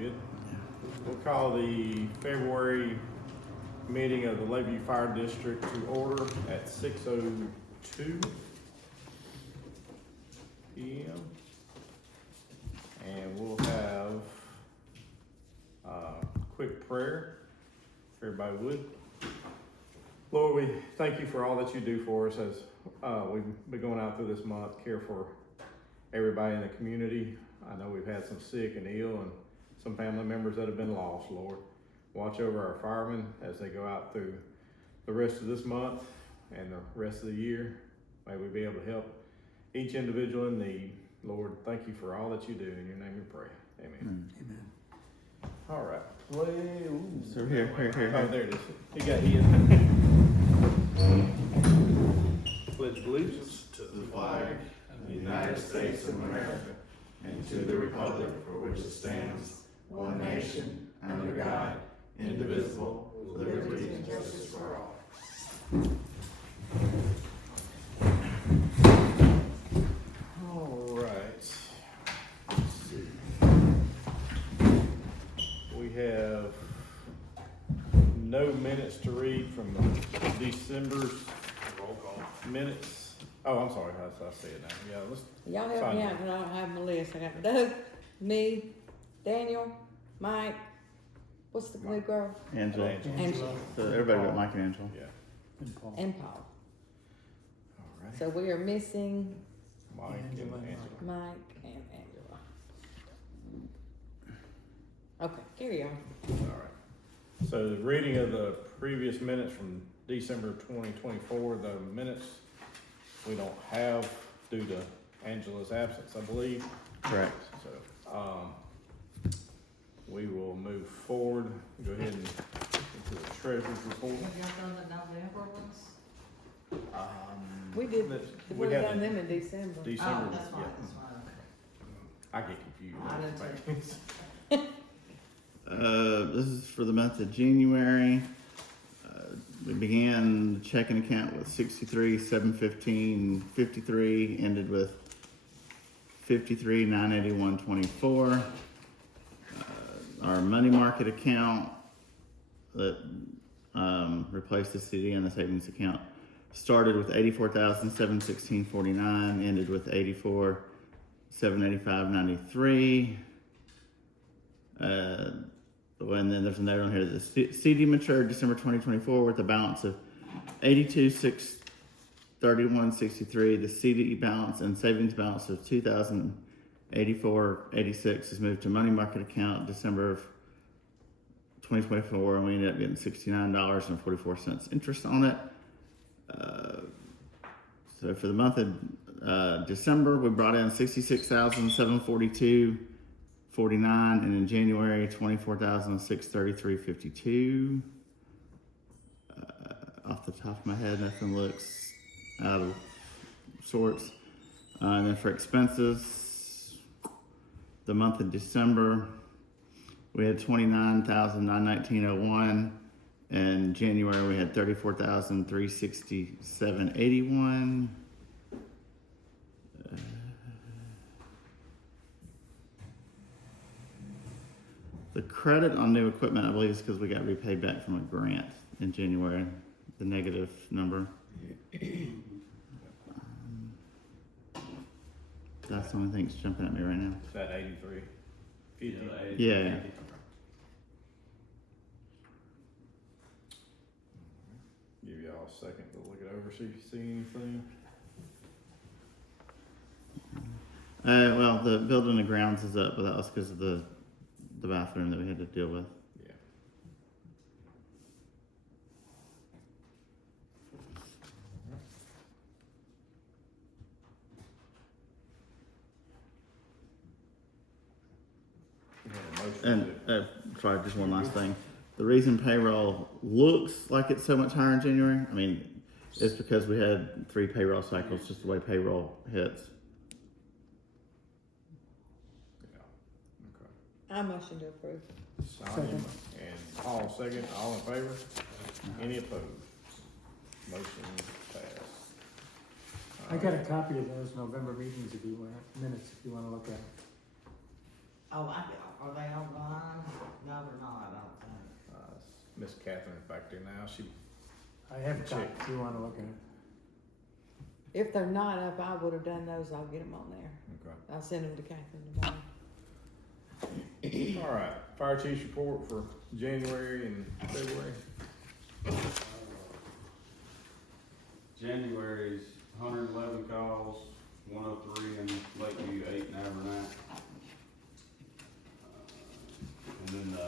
Good. We'll call the February meeting of the Lakeview Fire District to order at 6:02 p.m. And we'll have a quick prayer, if everybody would. Lord, we thank you for all that you do for us as we've been going out through this month, care for everybody in the community. I know we've had some sick and ill and some family members that have been lost, Lord. Watch over our firemen as they go out through the rest of this month and the rest of the year. May we be able to help each individual in need. Lord, thank you for all that you do. In your name we pray. Amen. Amen. All right. Play. Ooh. So here. Oh, there it is. He got his. Pledge allegiance To the flag of the United States of America and to the republic for which it stands, one nation, under God, indivisible, with liberty and justice for all. All right. Let's see. We have no minutes to read from December's roll call minutes. Oh, I'm sorry, I say it now. Yeah, let's. Y'all help me out, cause I don't have my list. I got Doug, me, Daniel, Mike, what's the blue girl? Angela. Angela. So everybody but Mike and Angela. Yeah. And Paul. All right. So we are missing Mike and Angela. Mike and Angela. Okay, carry on. All right. So the reading of the previous minutes from December 2024, the minutes we don't have due to Angela's absence, I believe. Correct. So, we will move forward. Go ahead and into the treasurer's report. Have y'all done the November ones? We did, We we had done the them in December. December, Oh, that's fine, yeah. that's fine, okay. I get confused. I do This is for the month of January. We began the checking account with 63,715.53, ended with 53,981.24. Our money market account that replaced the CD and the savings account started with 84,716.49, ended with 84,785.93. And then there's a note on here that the CD matured December 2024 with a balance of 82,631.63. The CD balance and savings balance of 2,084.86 is moved to money market account December of 2024, and we ended up getting $69.44 interest on it. So for the month of December, we brought in $66,742.49, and in January, $24,633.52. Off the top of my head, nothing looks out of sorts. And then for expenses, the month of December, we had $29,919.01. In January, we had $34,367.81. The credit on new equipment, I believe, is because we got repaid back from a grant in January, the negative number. That's the only thing that's jumping at me right now. Is that 83? 50? Yeah. Give y'all a second to look it over, see if you see anything. Well, the building and grounds is up, but that was because of the bathroom that we had to deal with. Yeah. We have a motion And to- sorry, just one last thing. The reason payroll looks like it's so much higher in January, I mean, it's because we had 3 payroll cycles, just the way payroll hits. yeah. Okay. I motion to approve. Sonia and Paul second, all in favor? Any opposed? Motion passed. I got a copy of those November meetings if you want, minutes if you wanna look at. Oh, are they online up or not, I don't think. Miss Catherine's back there now. She, I have a copy, Check. if you wanna look at it. If they're not up, I would have done those, I'll get them on there. okay. I'll send them to Catherine tomorrow. All right, fire chief's report for January and February. January's 111 calls, 103 in Lakeview, 8 in Abernathy. And then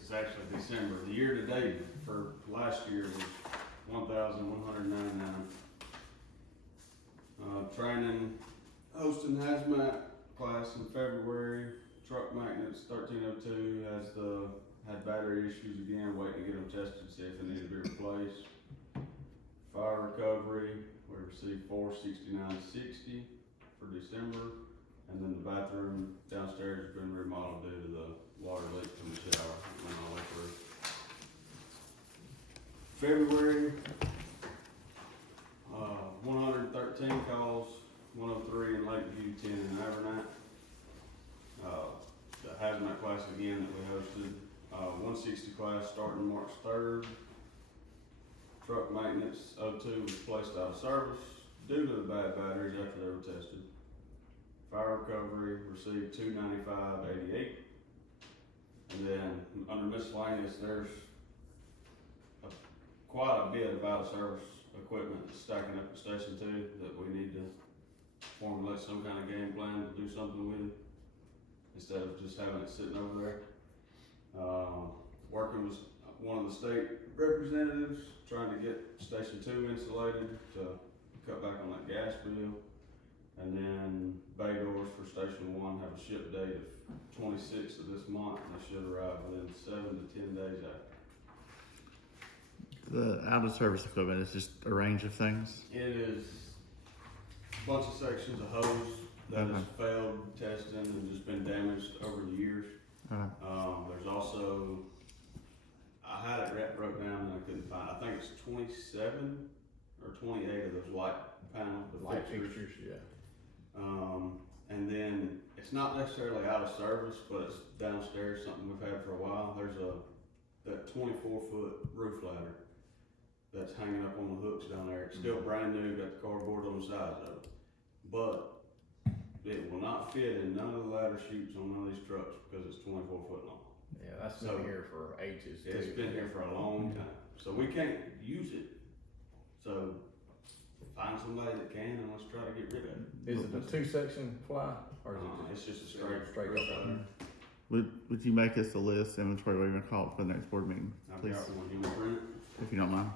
it's actually December. The year to date for last year was 1,199. Training, hosting hazmat class in February. Truck maintenance 1302 had battery issues again, waiting to get them tested to see if they need to be replaced. Fire recovery, we received 469.60 for December, and then the bathroom downstairs has been remodeled due to the water leak from the shower that went all the way through. February, 113 calls, 103 in Lakeview, 10 in Abernathy. The hazmat class again that we hosted, 160 class starting March 3rd. Truck maintenance 02 was placed out of service due to the bad batteries after they were tested. Fire recovery received 295.88. And then under miscellaneous, there's quite a bit of out of service equipment that's stacking up at Station 2 that we need to formulate some kind of game plan to do something with instead of just having it sitting over there. Working with one of the state representatives, trying to get Station 2 insulated to cut back on that gas bill. And then bay doors for Station 1 have a ship date of 26th of this month, and they should arrive within 7 to 10 days after. The out of service equipment is just a range of things. It is a bunch of sections of hose that has failed testing and just been damaged over the years. There's also, I had it broke down and I couldn't find, I think it's 27 or 28 of those light panels, the Light fixtures. fixtures, yeah. And then it's not necessarily out of service, but it's downstairs, something we've had for a while. There's that 24-foot roof ladder that's hanging up on the hooks down there. It's still brand new, got the cardboard on the sides of it. But it will not fit in none of the ladder chutes on none of these trucks because it's 24 foot long. Yeah, that's So- been here for ages too. It's been here for a long time, so we can't use it. So find somebody that can and let's try to get rid of it. Is it a 2-section fly or is it It's just a just straight straight roof up? ladder. Would you make us a list, inventory, what you're gonna call it for the next board meeting, I've please, got one, you wanna print it? if you don't mind?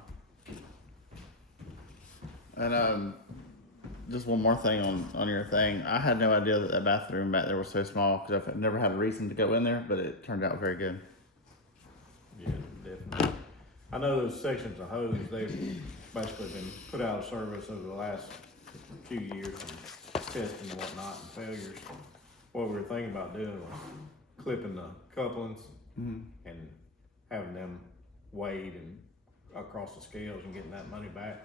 And just one more thing on your thing. I had no idea that bathroom back there was so small because I've never had a reason to go in there, but it turned out very good. Yeah, definitely. I know those sections of hose, they've basically been put out of service over the last few years from testing and whatnot and failures. What we were thinking about doing was clipping the couplings and having them weighed and across the scales and getting that money back.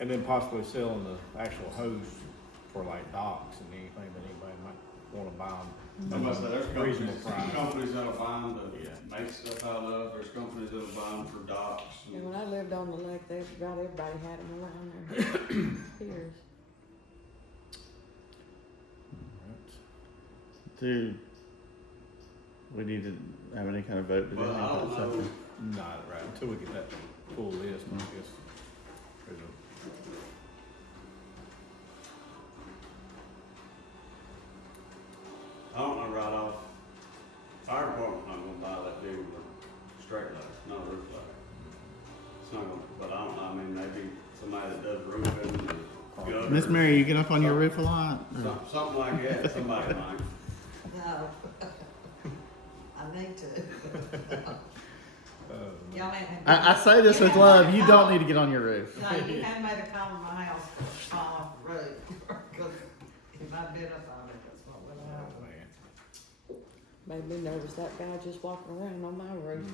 And then possibly selling the actual hose for like docks and anything that anybody might wanna buy them. I must say, there's Reasonable price. companies that'll buy them to Yeah. make stuff out of, there's companies that'll buy them for docks. And when I lived on the lake, they about everybody had them around their piers. Do we need to have any kind of vote to do Well, I anything don't about know, something? Not right, until we get that full list, I guess. There's a- I don't know right off, fire department's not gonna buy that big of a straight ladder, not a roof ladder. It's not gonna, but I don't know, I mean, maybe somebody that does roofing or gutters. Miss Mary, you get up on your roof a lot? Or- Something like that, somebody might. No. I need to. Y'all may have. I say this with love. You don't need to get on your roof. No, you have made a call to my house, fall off the road, because if I bid up on it, that's what would happen. Oh, man. Made me nervous, that guy just walking around on my roof.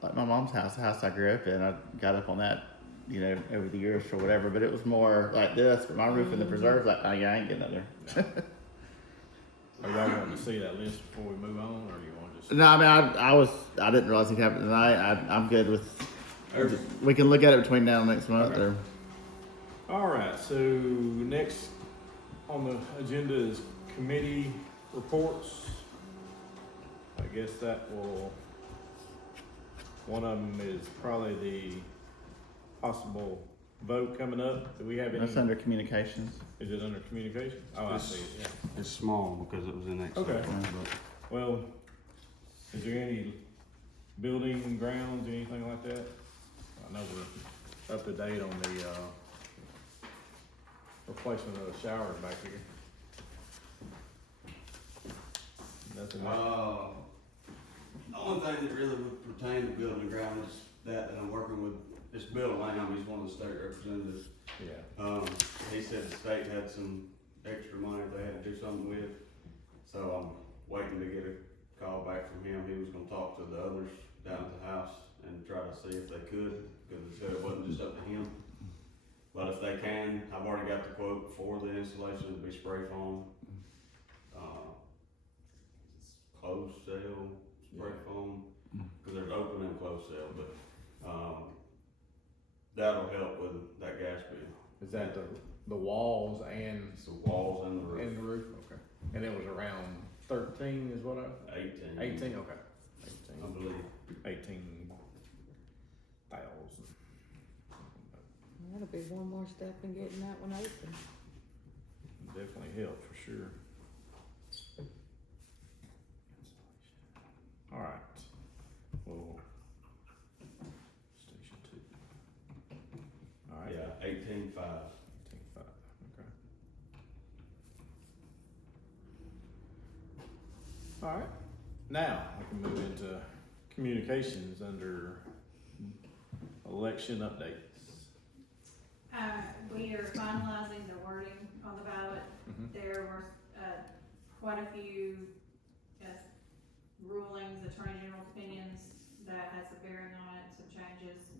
Like my mom's house, the house I grew up in, I got up on that, over the years or whatever, but it was more like this, but my roof in the preserves, like, oh yeah, I ain't getting up there. Are y'all gonna wanting to see that list before we move on, or you want to just? No, I mean, I didn't realize he'd have it tonight. I'm good with. We can look at it between now and next month, Okay. or All right, so next on the agenda is committee reports. I guess that will, one of them is probably the possible vote coming up. Do we have any? that's under communications. Is it under communication? Oh, I see it, yeah. It's small because it was in Excel. Okay. but- Well, is there any building grounds, anything like that? I know we're up to date on the, replacement of the showers back here. Nothing. The only thing that really would pertain to building ground is that I'm working with, it's Bill Lamb, he's one of the state representatives. Yeah, He said the state had some extra money they had to do something with, so I'm waiting to get a call back from him. He was gonna talk to the others down at the house and try to see if they could, because he said it wasn't just up to him. But if they can, I've already got the quote for the installation to be spray foam. Closed cell, spray foam, cause there's open and closed cell, but, that'll help with that gas bill. is that the walls and, It's the walls and the roof. and the roof? Okay. And it was around 13 is what I, 18. 18, okay. I believe. 18,000. That'll be one more step in getting that one open. Definitely help for sure. All right. Well, station 2. All right. Yeah, 18.5. 18.5, okay. All right. Now we can move into communications under election updates. We are finalizing the wording on the ballot. Mhm. There were, quite a few, rulings, Attorney General's opinions that has a bearing on it, some changes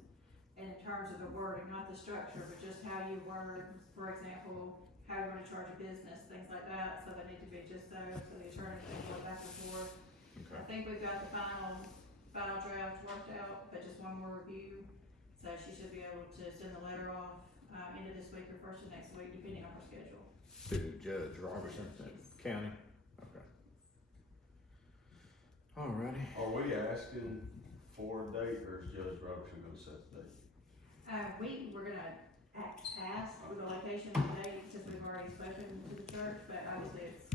in terms of the wording, not the structure, but just how you word, for example, how you're gonna charge a business, things like that, so they need to be just so the attorney can go back and forth. I Okay. think we've got the final draft worked out, but just one more review. So she should be able to send the letter off, end of this week or first of next week, depending on her schedule. To Judge Robertson, County. Okay. All righty. Are we asking for a date, or is Judge Robertson gonna set the date? We were gonna ask for the location and date, since we've already spoken to the church, but obviously it's,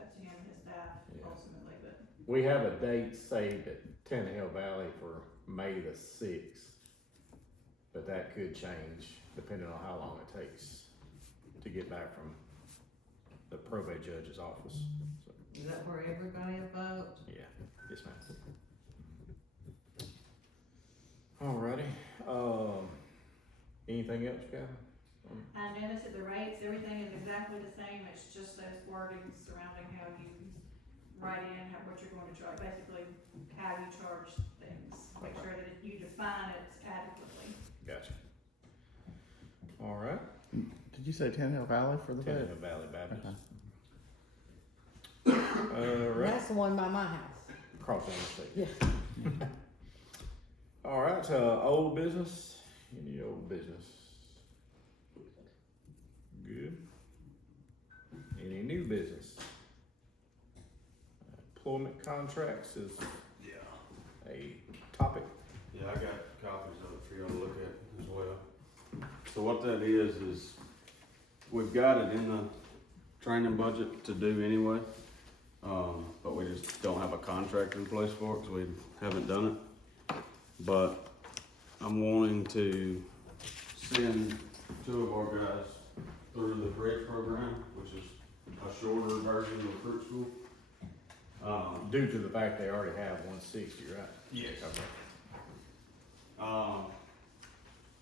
up to him and his staff Yeah. ultimately, but. We have a date saved at Tannehill Valley for May the 6th, but that could change depending on how long it takes to get back from the probate judge's office. So, Is that where everybody will vote? yeah, yes ma'am. Alrighty, anything else, Kevin? I noticed that the rates, everything is exactly the same, it's just those wordings surrounding how you write in, what you're going to charge, basically how you charge things. Make sure that you define it adequately. Gotcha. Alright, Did you say Tannehill Valley for the vote? Tannehill Valley Baptist. Okay. Alright, That's the one by my house. cross the interstate. Yeah. Alright, old business, any old business? Good. Any new business? Employment contracts is a topic. Yeah, I got copies of it for you to look at as well. So what that is we've got it in the training budget to do anyway, but we just don't have a contract in place for it, because we haven't done it. But I'm wanting to send 2 of our guys through the bridge program, which is a shorter version of recruit school. Due to the fact they already have 160, right? Yes. Okay.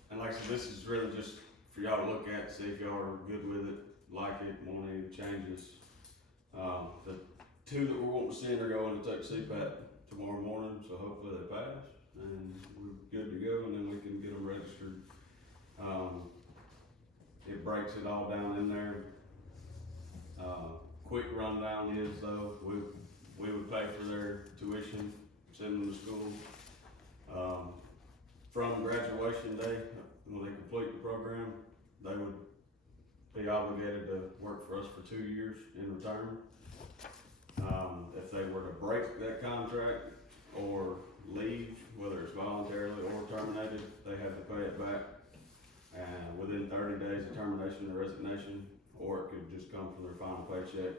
And like I said, this is really just for y'all to look at, see if y'all are good with it, like it, want any changes. The 2 that we're wanting to send are going to take CPAT tomorrow morning, so hopefully they pass, and we're good to go, and then we can get them registered. It breaks it all down in there. quick rundown is though, we would pay for their tuition, send them to school. From graduation day, when they complete the program, they would be obligated to work for us for 2 years in return. If they were to break that contract or leave, whether it's voluntarily or terminated, they have to pay it back. And within 30 days of termination or resignation, or it could just come from their final paycheck.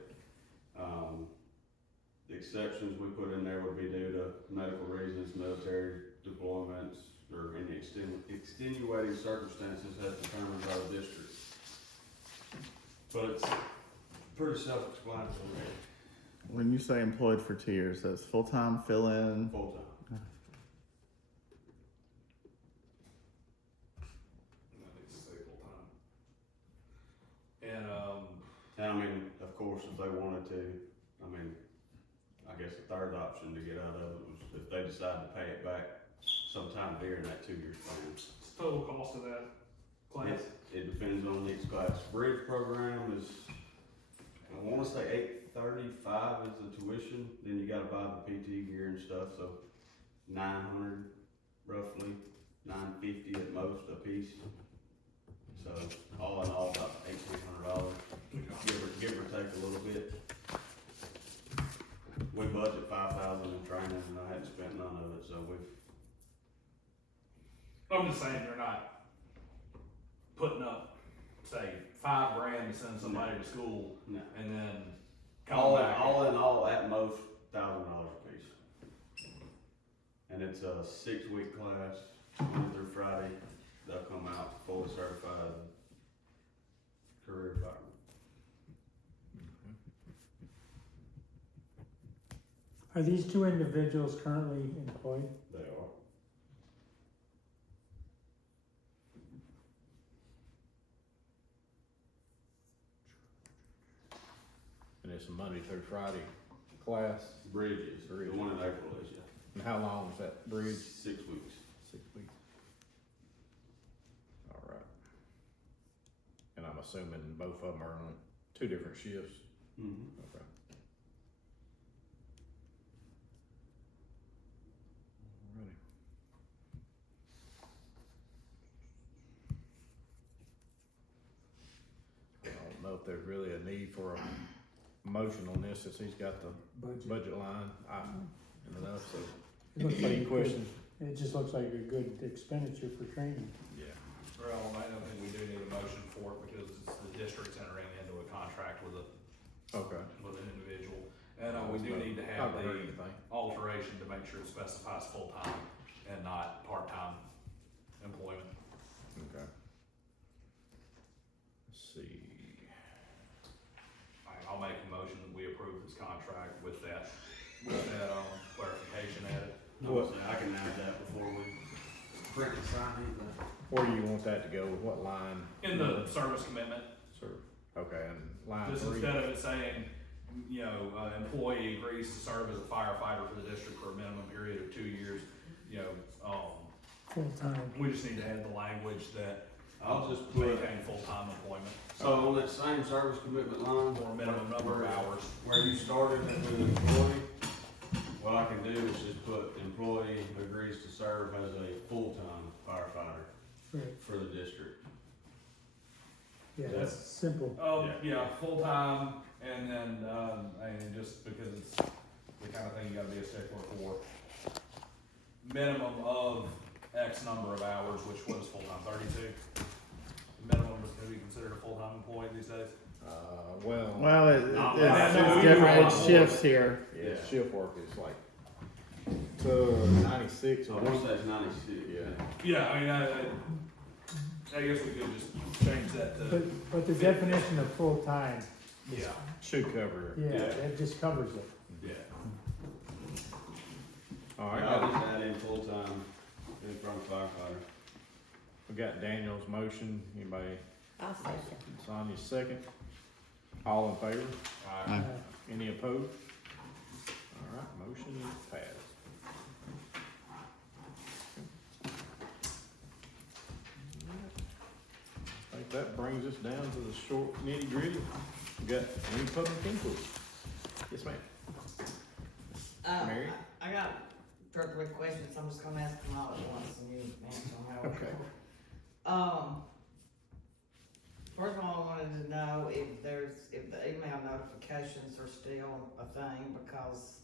The exceptions we put in there would be due to medical reasons, military deployments, or any extenuating circumstances as determined by the district. But it's pretty self-explanatory. When you say employed for 2 years, that's full-time, fill-in? Full-time. I think it's say full time. And, And I mean, of course, if they wanted to, I mean, I guess the third option to get out of it was if they decide to pay it back sometime during that 2 year span. what's the total cost of that class? It depends on each class. Bridge program is, I wanna say $835 is the tuition, then you gotta buy the PT gear and stuff, so $900 roughly, $950 at most a piece. So all in all, about $1,800, give or take a little bit. We budget $5,000 in training and I hadn't spent none of it, so I'm just saying they're not putting up, say, $5,000 to send somebody to school no. and then All come back. in all, at most, $1,000 a piece. And it's a 6-week class, Monday through Friday. They'll come out fully certified career fireman. Are these two individuals currently employed? They are. And it's a Monday through Friday class. Bridges, the one in April is, yeah. And how long is that bridge? 6 weeks. 6 weeks. All right. And I'm assuming both of them are on 2 different shifts. Mm-hmm. Okay. Alrighty. I don't know if there's really a need for a motion on this, since he's got the budget line, enough, so. It looks Any like questions? It just looks like a good expenditure for training. Yeah. Well, I don't think we do need a motion for it because it's the district's entering into a contract with Okay. an individual. And we do need to have Haven't heard the anything. alteration to make sure it specifies full-time and not part-time employment. Okay. Let's see. I'll make a motion that we approve this contract with that clarification added. What- I can add that before we print and sign anything. Where do you want that to go, with what line? In the service commitment, Sir, okay, and line just 3, instead of it saying, employee agrees to serve as a firefighter for the district for a minimum period of 2 years, Full-time. we just need to add the language that I'll just put, maintain full-time employment so on that same service commitment line, for a minimum number of hours. where you started with an employee, what I can do is just put employee agrees to serve as a full-time firefighter Right. for the district. Yeah, that's simple. Yeah, full-time, and then, and just because it's the kind of thing you gotta be a stickler for. Minimum of X number of hours, which was full-time, 32. Minimum is gonna be considered a full-time employee these days. well, Well, Not it's bad. different, it shifts here. yeah, Yeah. shift work is like to 96 I a want week. to say it's 96. Yeah. Yeah, I guess we could just change that to, But the definition of full-time, yeah, Should cover it. yeah, that just covers it. yeah. All right, I'll just add in full-time in front of firefighter. we got Daniel's motion, anybody, I'll second. Sonia's second, all in favor? Aye. Any opposed? All right, motion passed. I think that brings us down to the short nitty gritty. got any public input? Yes, ma'am. Mary? I got 2 or 3 questions, I'm just gonna ask them all at once and you answer them however. Okay. First of all, I wanted to know if the email notifications are still a thing, because,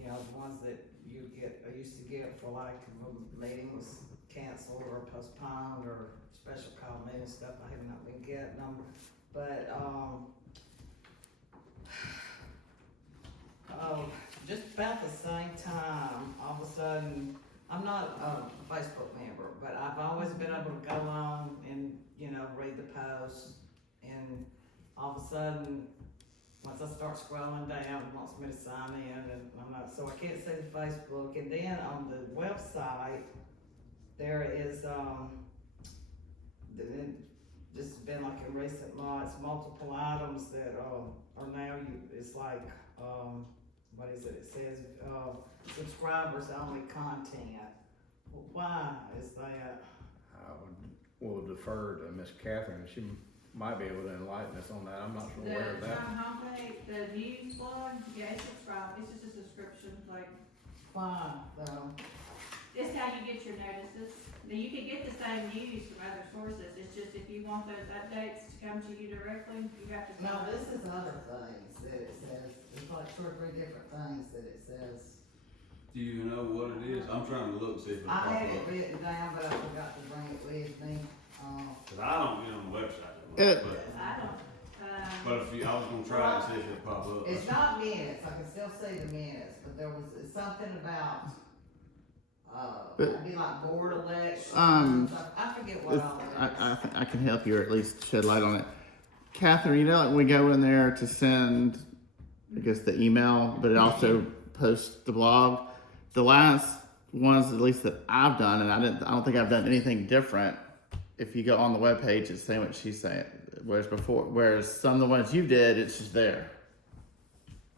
you know, the ones that I used to get for like if a meeting was canceled or postponed or special call meeting stuff, I have not been getting them, but, just about the same time, all of a sudden, I'm not a Facebook member, but I've always been able to go on and, you know, read the posts, and all of a sudden, once I start scrolling down, it wants me to sign in, and I'm not, so I can't see the Facebook, and then on the website, there is, this has been like in recent months, multiple items that, are now, it's like, what is it? It says, subscribers only content. Well, why is that? I will defer to Miss Catherine, she might be able to enlighten us on that, I'm not sure where The that. town homepage, the news blog, yeah, it's subscribed, it's just a subscription, like, Why though? it's how you get your notices. Now, you can get the same news from other sources, it's just if you want those updates to come to you directly, you have to. No, this is other things that it says. There's like 2 or 3 different things that it says. Do you know what it is? I'm trying to look, see if it'll pop I had it up. written down, but I forgot to bring it with me. Cause I don't get on the website that It- much, I don't, but if you, I was gonna try and see if it'll pop up. It's not minutes, I can still see the minutes, but there was something about, But- it'd be like board elections. I forget what If- all it is. I can help you, or at least shed light on it. Catherine, you know, like we go in there to send, I guess, the email, but it also posts the blog. The last ones, at least that I've done, and I don't think I've done anything different. If you go on the webpage, it's saying what she's saying. Whereas some of the ones you did, it's just there.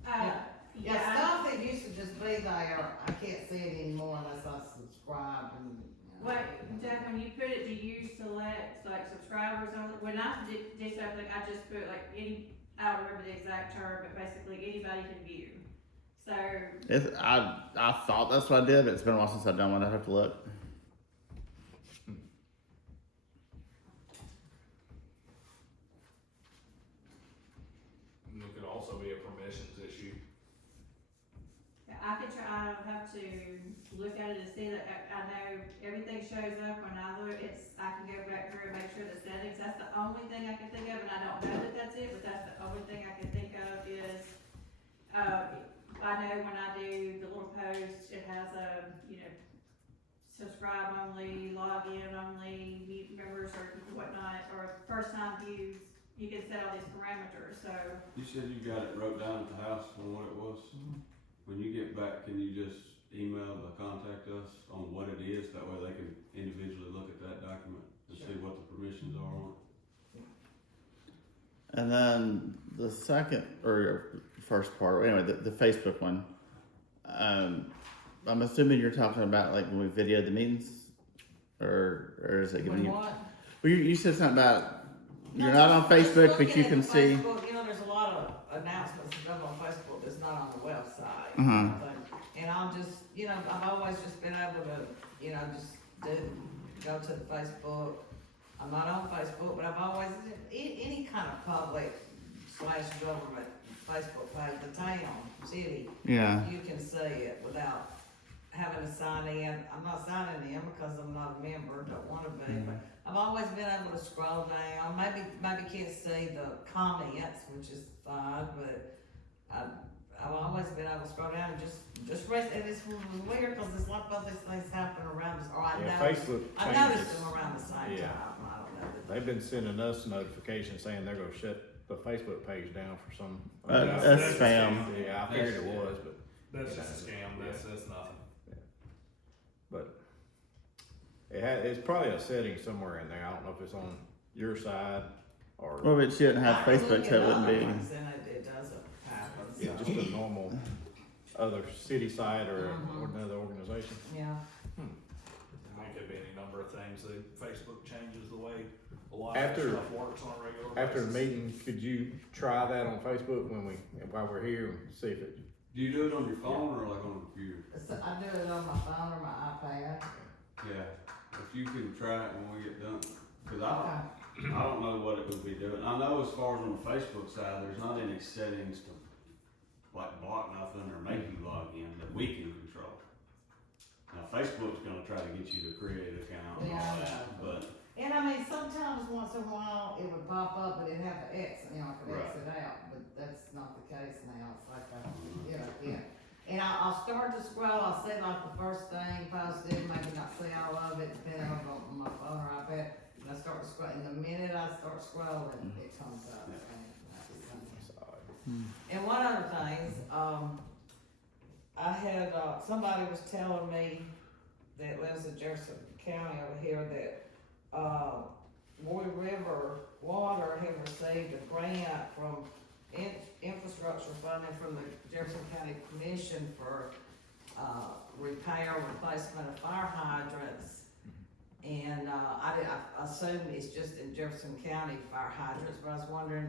Yeah, yeah, stuff that used to just be there, I can't see it anymore unless I subscribe and. You know. what, Jack, when you put it, do you select like subscribers on, when I did something, I just put like I don't remember the exact term, but basically anybody can view. So, I thought that's what I did, but it's been a while since I've done one. I have to look. And it could also be a permissions issue. I could try, I'll have to look at it and see that, I know everything shows up when I look, I can go back through and make sure the settings, that's the only thing I can think of, and I don't know that that's it, but that's the only thing I can think of is, I know when I do the little post, it has a, subscribe only, log in only, mute members or whatnot, or first time views, you can set all these parameters, so. You said you got it wrote down at the house on what it was? When you get back, can you just email or contact us on what it is? That way they can individually look at that document and see what the permissions are on it. And then the second or first part, anyway, the Facebook one. I'm assuming you're talking about like when we videoed the meetings, or is it giving When you? what? Well, you said something about you're No, not on just Facebook, but looking you at can the see. Facebook, you know, there's a lot of announcements that go on Facebook that's not on the website. Uh-huh. And I'll just, I've always just been able to, just go to the Facebook. I'm not on Facebook, but I've always, any kind of public / government Facebook page, the town, city, Yeah. you can see it without having to sign in. I'm not signing in because I'm not a member, don't wanna be, but I've always been able to scroll down, maybe can't see the comments, which is fine, but I've always been able to scroll down and just rest, and it's weird, cause it's like both these things happen around us, or I Yeah, noticed, Facebook I changes. noticed them around the same Yeah. time, I don't know. They've been sending us notifications saying they're gonna shut the Facebook page down for some. That's spam. Yeah, I figured it was, but, That's just a scam, that's nothing. but it's probably a setting somewhere in there. I don't know if it's on your side or Well, but she didn't have I can Facebook, look so it at wouldn't other be. ones, and it doesn't happen, yeah, so. just a normal other city site or Mhm. another organization. Yeah, It could be any number of things, Facebook changes the way a lot of After- stuff works on a regular basis. After the meeting, could you try that on Facebook while we're here and see if it, Do you do it on your phone or like on a computer? I do it on my phone or my iPad. Yeah, if you can try it when we get done, cause I don't know what it would be doing. I know as far as on the Facebook side, there's not any settings to like block nothing or make you log in that we can control. Now Facebook's gonna try to get you to create an account and all Yeah, I that, know. but And I mean, sometimes once in a while, it would pop up, but it'd have to X, I could Right. exit out, but that's not the case now, it's like, yeah. And I'll start to scroll, I'll see like the first thing posted, maybe not see all of it, depending on my phone or iPad. And I start to scroll, and the minute I start scrolling, it comes up. And one other thing, I had, somebody was telling me that lives in Jefferson County over here that, Roy River Water had received a grant from infrastructure funding from the Jefferson County Commission for, repair and replacement of fire hydrants. And, I assume it's just in Jefferson County fire hydrants, but I was wondering,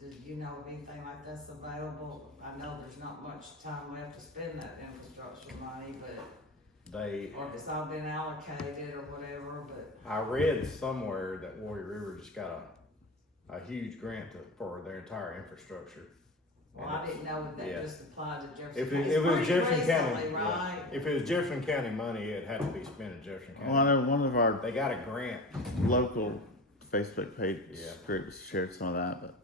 do you know of anything like that's available? I know there's not much time left to spend that infrastructure money, but, or if it's all been allocated or whatever, but. I read somewhere that Warrior River just got a huge grant for their entire infrastructure. Well, I didn't know if Yeah. that just applied to Jefferson. If County. it was It's Jefferson pretty County, recently, yeah. right? If it was Jefferson County money, it had to be spent in Jefferson Well, I County. know one of our They got a grant, local Facebook page Yeah. groups shared some of that, but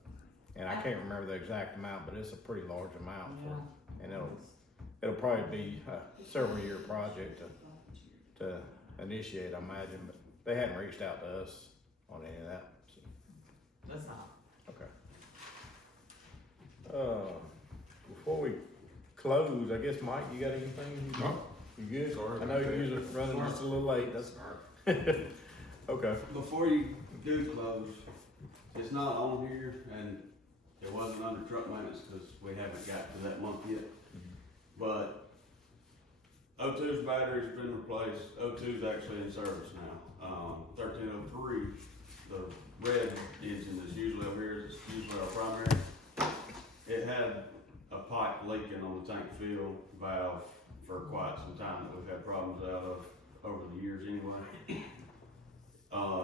and I can't remember the exact amount, but it's a pretty large amount Yeah. and it'll probably be a several year project to initiate, I imagine, but they hadn't reached out to us on any of that, so, That's all. okay. Before we close, I guess, Mike, you got anything? No. You good? Sorry I know about you're that. usually running Sorry. just a little late, that's, okay. before you do close, it's not on here and it wasn't under truck maintenance because we haven't got to that month yet. But O2's battery's been replaced. O2's actually in service now. 1303, the red engine that's usually over here, it's usually our primary. It had a pipe leaking on the tank fill valve for quite some time that we've had problems out of over the years anyway.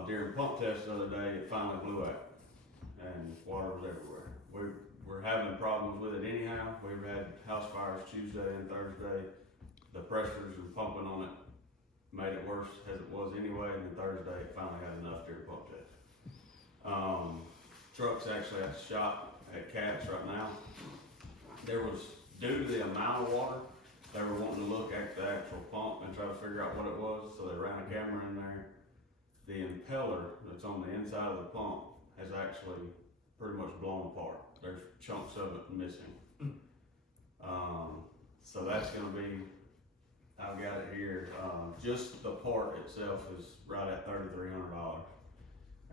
During pump test the other day, it finally blew out and water was everywhere. We're having problems with it anyhow. We've had house fires Tuesday and Thursday. The pressures and pumping on it made it worse as it was anyway, and then Thursday it finally had enough during pump test. Truck's actually at the shop at Cats right now. There was, due to the amount of water, they were wanting to look at the actual pump and try to figure out what it was, so they ran a camera in there. The impeller that's on the inside of the pump has actually pretty much blown apart. There's chunks of it missing. So that's gonna be, I've got it here, just the part itself is right at $3,300.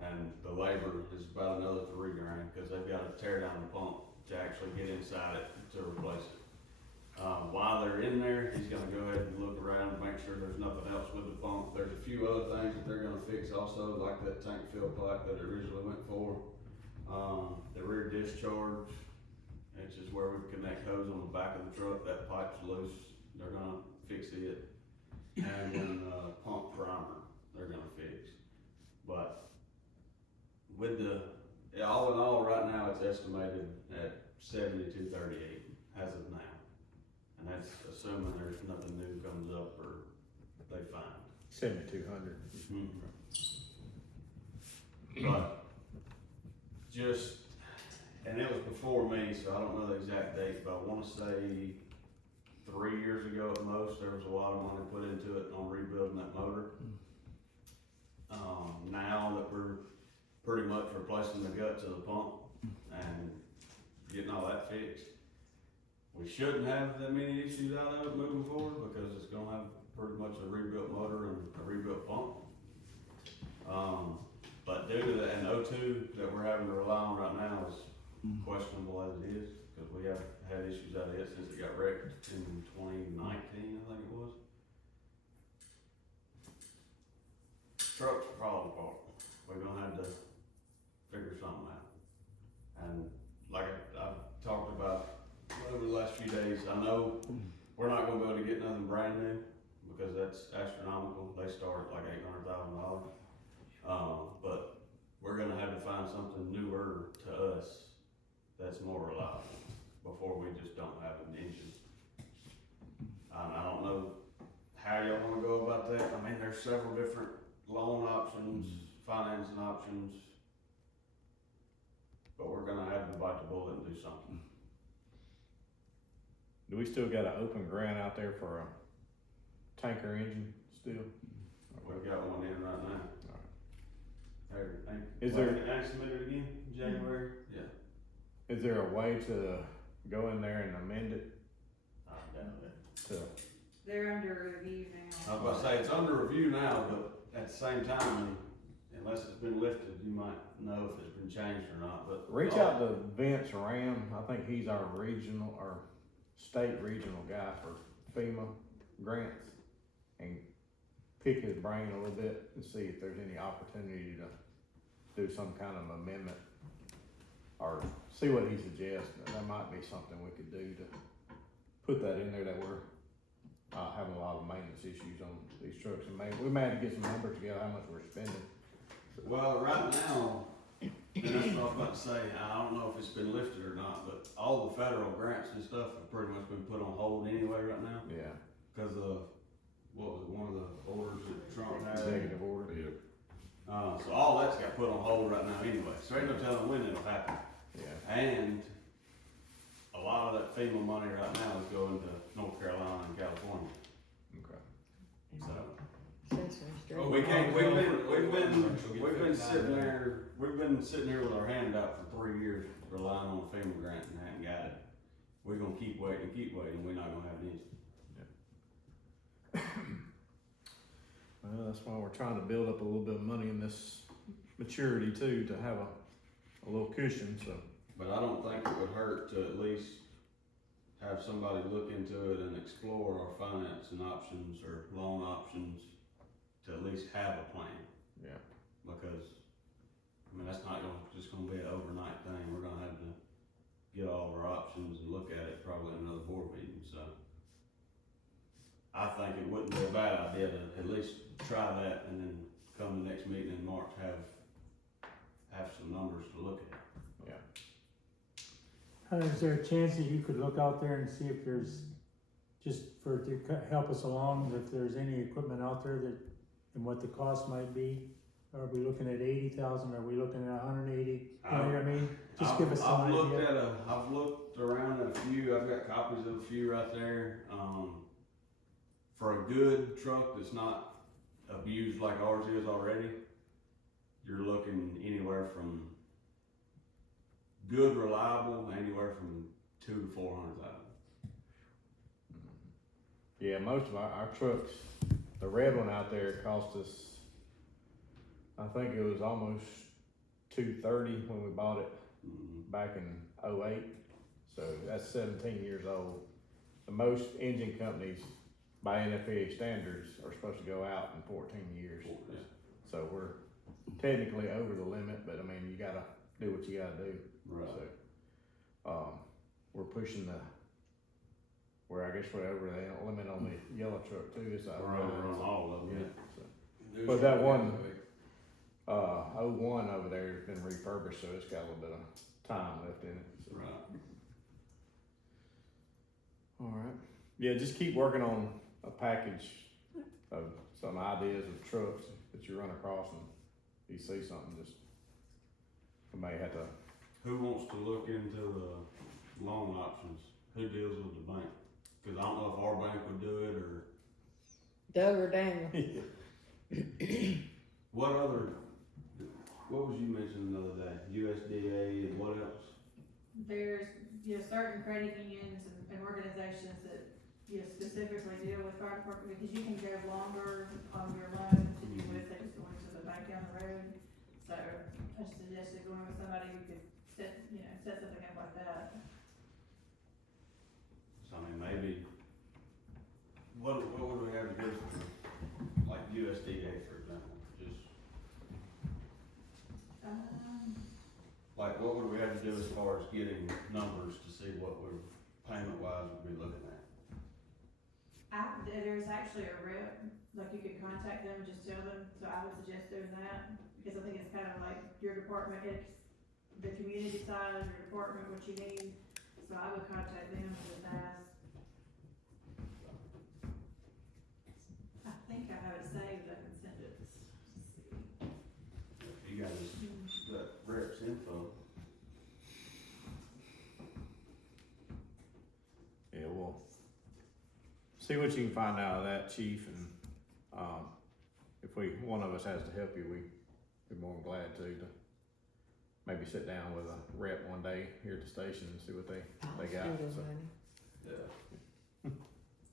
And the labor is about another $3,000, cause they've gotta tear down the pump to actually get inside it to replace it. While they're in there, he's gonna go ahead and look around and make sure there's nothing else with the pump. There's a few other things that they're gonna fix also, like that tank fill pipe that it originally went for. The rear discharge, which is where we connect hose on the back of the truck, that pipe's loose, they're gonna fix it. And then, pump primer, they're gonna fix. But with all in all, right now, it's estimated at $72.38 as of now. And that's assuming there's nothing new comes up or they find. 7,200. But just, and it was before me, so I don't know the exact date, but I wanna say 3 years ago at most, there was a lot of money put into it on rebuilding that motor. Now that we're pretty much replacing the guts of the pump and getting all that fixed, we shouldn't have that many issues out of it moving forward because it's gonna have pretty much a rebuilt motor and a rebuilt pump. But due to the, and O2 that we're having to rely on right now is questionable as it is, because we have had issues out of it since it got wrecked in 2019, I think it was. Truck's falling apart. We're gonna have to few days. I know we're not gonna be able to get nothing brand new because that's astronomical. They start at like $800,000. But we're gonna have to find something newer to us that's more reliable before we just don't have an engine. I don't know how y'all wanna go about that. I mean, there's several different loan options, financing options. But we're gonna have to bite the bullet and do something. Do we still got an open grant out there for a tanker engine still? We've got one in right now. Is there- I submitted again in January? Yeah. Is there a way to go in there and amend it I doubt it. to, They're under review I now. was about to say, it's under review now, but at the same time, unless it's been lifted, you might know if it's been changed or not, but. reach out to Vince Ram, I think he's our regional, or state regional guy for FEMA grants, and pick his brain a little bit and see if there's any opportunity to do some kind of amendment, or see what he suggests. That might be something we could do to put that in there, that we're having a lot of maintenance issues on these trucks, and maybe we may have to get some numbers together, how much we're spending. Well, right now, and that's what I was about to say, I don't know if it's been lifted or not, but all the federal grants and stuff have pretty much been put on hold anyway right now. Yeah, Cause of, what was it, one of the orders that Trump had? executive order. So all that's got put on hold right now anyway, so ain't no telling when it'll happen. Yeah, And a lot of that FEMA money right now is going to North Carolina and California, okay. so. Sesame Street. We can't, we've been sitting there, we've been sitting here with our hand out for 3 years relying on a FEMA grant and haven't got it. We're gonna keep waiting, we're not gonna have any. Well, that's why we're trying to build up a little bit of money in this maturity too, to have a little cushion, so. But I don't think it would hurt to at least have somebody look into it and explore our financing options or loan options to at least have a plan. Yeah. Because, I mean, that's not just gonna be an overnight thing. We're gonna have to get all of our options and look at it probably in another board meeting, so. I think it wouldn't be a bad idea to at least try that and then come the next meeting in March, have some numbers to look at. Is there a chance that you could look out there and see if there's, just for, to help us along, if there's any equipment out there that, and what the cost might be? Are we looking at 80,000, are we looking at 180? You know what I mean? Just give us some idea. I've looked around at a few, I've got copies of a few right there. For a good truck that's not abused like ours is already, you're looking anywhere from good, reliable, anywhere from 200,000 to 400,000. Yeah, most of our trucks, the red one out there cost us, I think it was almost $230 when we bought it back in 08. So that's 17 years old. The most engine companies by NFPA standards are supposed to go out in 14 years. Yeah. So we're technically over the limit, but I mean, you gotta do what you gotta do. Right. So, we're pushing where I guess we're over the limit on the yellow truck too. It's We're over on all of them. Yeah. So. But that one, 01 over there has been refurbished, so it's got a little bit of time left in it. So. Right. All right. Yeah, just keep working on a package of some ideas of trucks that you run across, and you see something, just, you may have to. Who wants to look into the loan options? Who deals with the bank? Cause I don't know if our bank would do it or. Doug or Daniel? What was you mentioning the other day? USDA and what else? There's, certain credit unions and organizations that, specifically deal with fire department, because you can go longer on your loan than you would if they just going to the bank down the road. So I suggested going with somebody who could set something up like that. So I mean, maybe, what would we have to do for, like USDA, for example, just, like, what would we have to do as far as getting numbers to see what we're, payment wise, would there's actually a rep, like you could contact them and just tell them, so I would suggest doing that, because I think it's kind of like your department, it's the community side of your department, what you need, so I would contact them and just ask. I think I have it saved, I can send it. You got reps info. Yeah, we'll see what you can find out of that, chief, and, if one of us has to help you, we'd be more than glad to maybe sit down with a rep one day here at the station and see what they got, Still so. money. Yeah.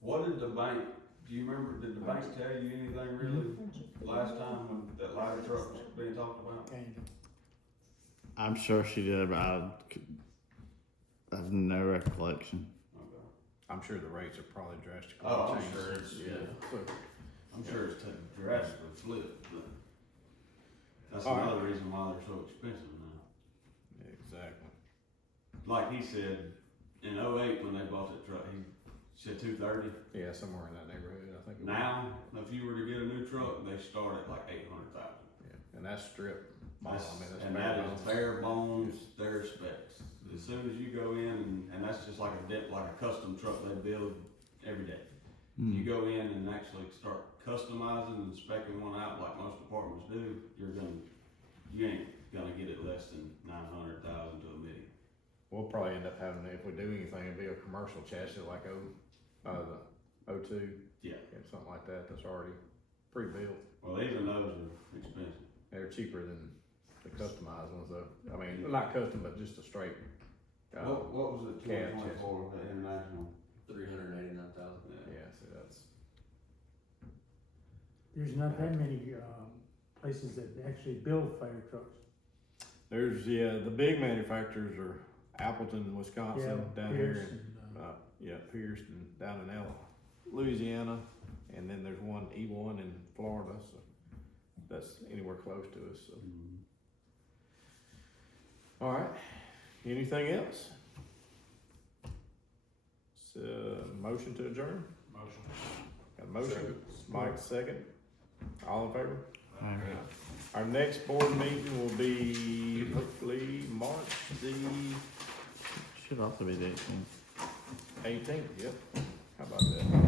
What did the bank, do you remember, did the bank tell you anything really last time when that ladder truck was being talked about? I'm sure she did, but I have no recollection. Okay. I'm sure the rates are probably drastically Oh, I'm changed. sure it's, Yeah, so, I'm sure it's drastically flipped, but that's All right. another reason why they're so expensive now. exactly. Like he said, in '08 when they bought that truck, he said 230. Yeah, somewhere in that neighborhood, I think. it was. Now, if you were to get a new truck, they start at like 800,000. Yeah, and that's strip model, I mean, that's. And bare that bones. is bare bones, their specs. As soon as you go in, and that's just like like a custom truck they build every day. You go in and actually start customizing and speccing one out like most departments do, you ain't gonna get it less than 900,000 to $1 million. We'll probably end up having, if we do anything, it'd be a commercial chassis like the O2. Yeah. Something like that, that's already pre-built. Well, even those are expensive. They're cheaper than the customized ones though. I mean, not custom, but just a straight. What was it, cab 2024, the international? 389,000. Yeah, so that's, There's not that many, places that actually build fire trucks. the big manufacturers are Appleton, Wisconsin, down Pierce here, and, Pierce, and down in Louisiana, and then there's one E1 in Florida, so that's anywhere close to us, so. All right, anything else? So, motion to adjourn? Motion. Got a motion, Mike second, all in favor? All right. Our next board meeting will be hopefully March the Should also be the 18th. 18th, yep, how about that?